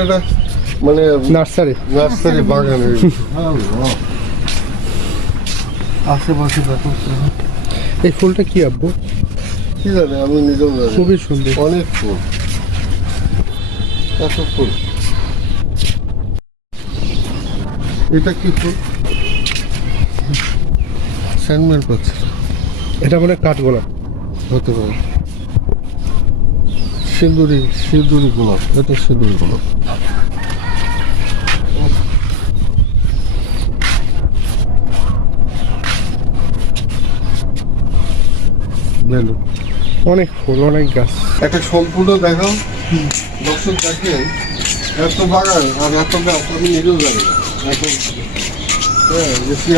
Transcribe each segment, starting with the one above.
এটা মানে nursery nursery বাগান আশেপাশে এই ফুলটা কি আব্বু? কি জানে আমি নিজেও জানি খুবই সুন্দর। অনেক ফুল। এত ফুল। এটা কি ফুল? স্যান্ডম্যান পাচ্ছে এটা মানে কাঠগোলাপ হতে পারে। সিঁদুরি সিঁদুরি গোলাপ। এটা সিঁদুরি গোলাপ। বেলুন অনেক ফুল অনেক গাছ। একটা সম্পূর্ণ দেখাও দর্শক দেখেন এত বাগান আর এত গাছ আমি নিজেও জানি না। এত হ্যাঁ যে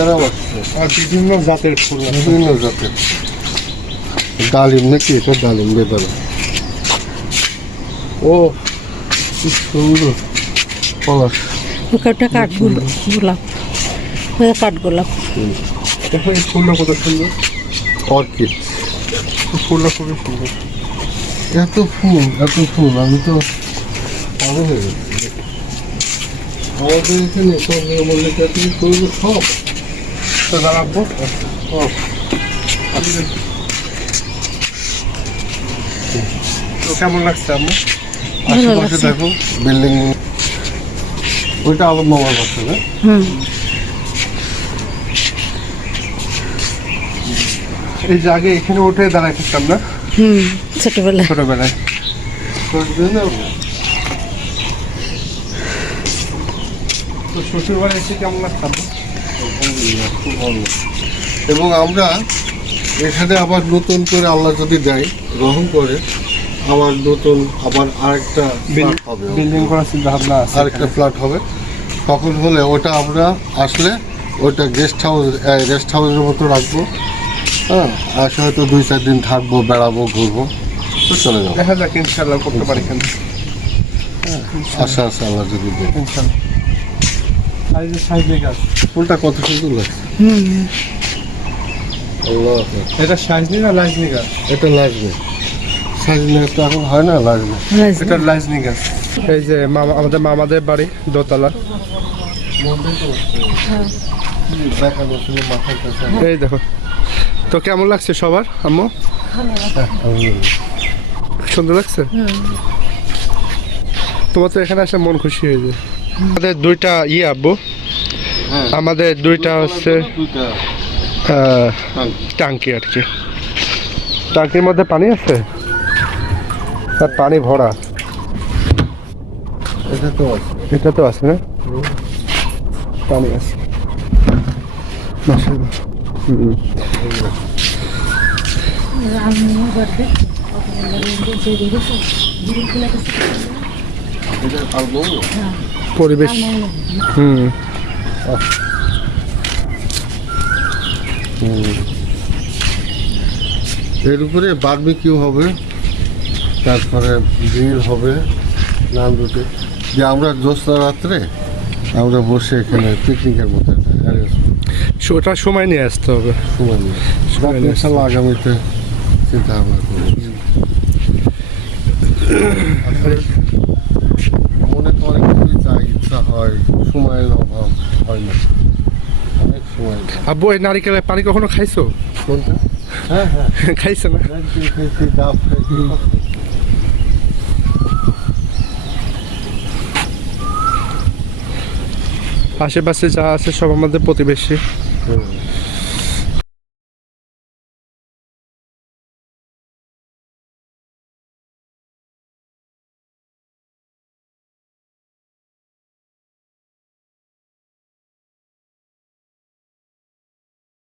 আর বিভিন্ন জাতের ফুল বিভিন্ন জাতের। ডালিম নাকি? এটা ডালিম বেদানা। ও কি সুন্দর। পলাশ। ওটা কাঠগোলাপ গোলাপ কাঠগোলাপ দেখো এই ফুলটা কত সুন্দর। অর্কিড। ফুলটা খুবই সুন্দর এত ফুল এত ফুল আমি তো পাগল হয়ে গেছি। আমাদের এখানে থেকে সব তো দাঁড়াবো তো কেমন লাগছে ভালো আশেপাশে দেখো বিল্ডিং ওইটা আলম মামার বাসা না? হুম। এই যে আগে এখানে উঠে দাঁড়াই থাকতাম না? হুম ছোটবেলায়। ছোটবেলায়। তো শ্বশুর বাড়ি এসে কেমন লাগতাম? খুব ভালো। এবং আমরা এখানে আবার নতুন করে আল্লাহ যদি দেয় গ্রহণ করে আবার নতুন আবার আরেকটা হবে। বিল্ডিং করার চিন্তা ভাবনা আরেকটা ফ্ল্যাট হবে। তখন হলে ওটা আমরা আসলে ওটা গেস্ট হাউস রেস্ট হাউসের মতো রাখব। হ্যাঁ আসে হয়তো দুই চার দিন থাকব বেড়াবো ঘুরবো। চলে যাব। দেখা যাক ইনশাল্লাহ করতে পারি কেন আশা আছে আল্লাহ যদি ইনশাল্লাহ। ফুলটা কত সুন্দর লাগছে। এটা না গাছ? এটা সাজনে তো এখন হয় না এটা গাছ। এই যে মামা আমাদের মামাদের বাড়ি দোতলা। মাথার এই দেখো। তো কেমন লাগছে সবার আম্মু? সুন্দর লাগছে? তোমার তো এখানে আসলে মন খুশি হয়ে যায়। আমাদের দুইটা ইয়ে আব্বু। হ্যাঁ। আমাদের দুইটা হচ্ছে টাঙ্কি। আর কি। টাঙ্কির মধ্যে পানি আছে? আর পানি ভরা। এটা তো আছে। এটা তো আছে না? পানি আছে। পরিবেশ। হুম। এর উপরে বারবিকিউ হবে, তারপরে গ্রিল হবে, নান রুটি। যে আমরা জ্যোৎস্না রাত্রে আমরা বসে এখানে পিকনিকের মতো ওটা সময় নিয়ে আসতে হবে। সময় নিয়ে। সময় নিয়ে আগামীতে চিন্তা ভাবনা করব। মনে তো অনেক কিছুই চাই ইচ্ছা হয় সময়ের অভাব হয় না। অনেক সময়। আব্বু এই নারিকেলের পানি কখনো খাইছো? কোনটা? হ্যাঁ হ্যাঁ। খাইছো না? খাইছি ডাব খাইছি সব খাইছি। আশেপাশে যা আছে সব আমাদের প্রতিবেশী।